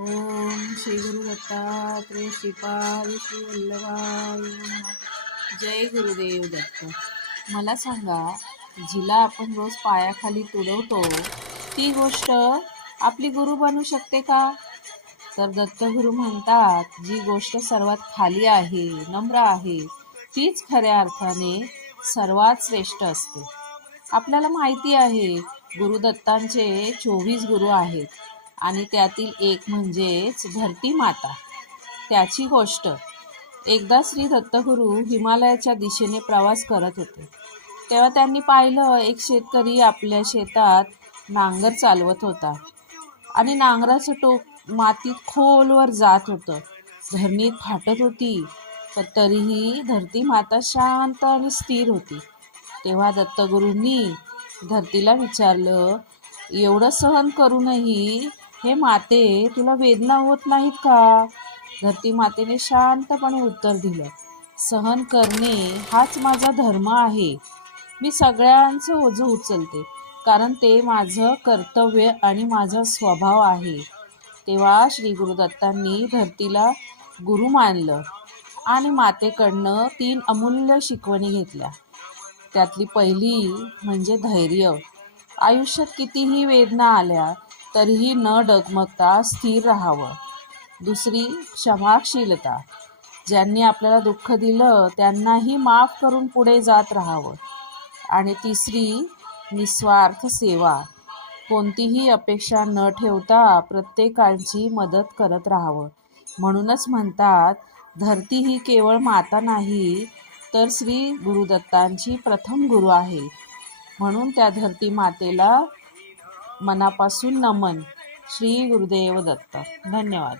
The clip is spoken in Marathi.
ओम श्री गुरु दत्तात्रेय श्रीपाद श्री वल्लभाय नमः. जय गुरुदेव दत्त. मला सांगा, जिला आपण रोज पायाखाली तुडवतो ती गोष्ट आपली गुरु बनू शकते का? तर दत्तगुरु म्हणतात, जी गोष्ट सर्वात खाली आहे, नम्र आहे, तीच खऱ्या अर्थाने सर्वात श्रेष्ठ असते. आपल्याला माहिती आहे, गुरुदत्तांचे 24 गुरु आहेत आणि त्यातील एक म्हणजेच धरती माता. त्याची गोष्ट. एकदा श्री दत्तगुरु हिमालयाच्या दिशेने प्रवास करत होते. तेव्हा त्यांनी पाहिलं, एक शेतकरी आपल्या शेतात नांगर चालवत होता आणि नांगराचं टोक मातीत खोलवर जात होतं. धरणीत फाटत होती, पण तरीही धरती माता शांत आणि स्थिर होती. तेव्हा दत्तगुरूंनी धरतीला विचारलं, एवढं सहन करूनही हे माते, तुला वेदना होत नाहीत का? धरती मातेने शांतपणे उत्तर दिलं, सहन करणे हाच माझा धर्म आहे. मी सगळ्यांचं ओझं उचलते, कारण ते माझं कर्तव्य आणि माझा स्वभाव आहे. तेव्हा श्री गुरुदत्तांनी धरतीला गुरु मानलं आणि मातेकडनं 3 अमूल्य शिकवणी घेतल्या. त्यातली पहिली म्हणजे धैर्य. आयुष्यात कितीही वेदना आल्या तरीही न डगमगता स्थिर राहावं. दुसरी क्षमाशीलता. ज्यांनी आपल्याला दुःख दिलं त्यांनाही माफ करून पुढे जात राहावं. आणि तिसरी निस्वार्थ सेवा. कोणतीही अपेक्षा न ठेवता प्रत्येकाची मदत करत राहावं. म्हणूनच म्हणतात, धरती ही केवळ माता नाही, तर श्री गुरुदत्तांची प्रथम गुरु आहे. म्हणून त्या धरती मातेला मनापासून नमन. श्री गुरुदेव दत्त. धन्यवाद.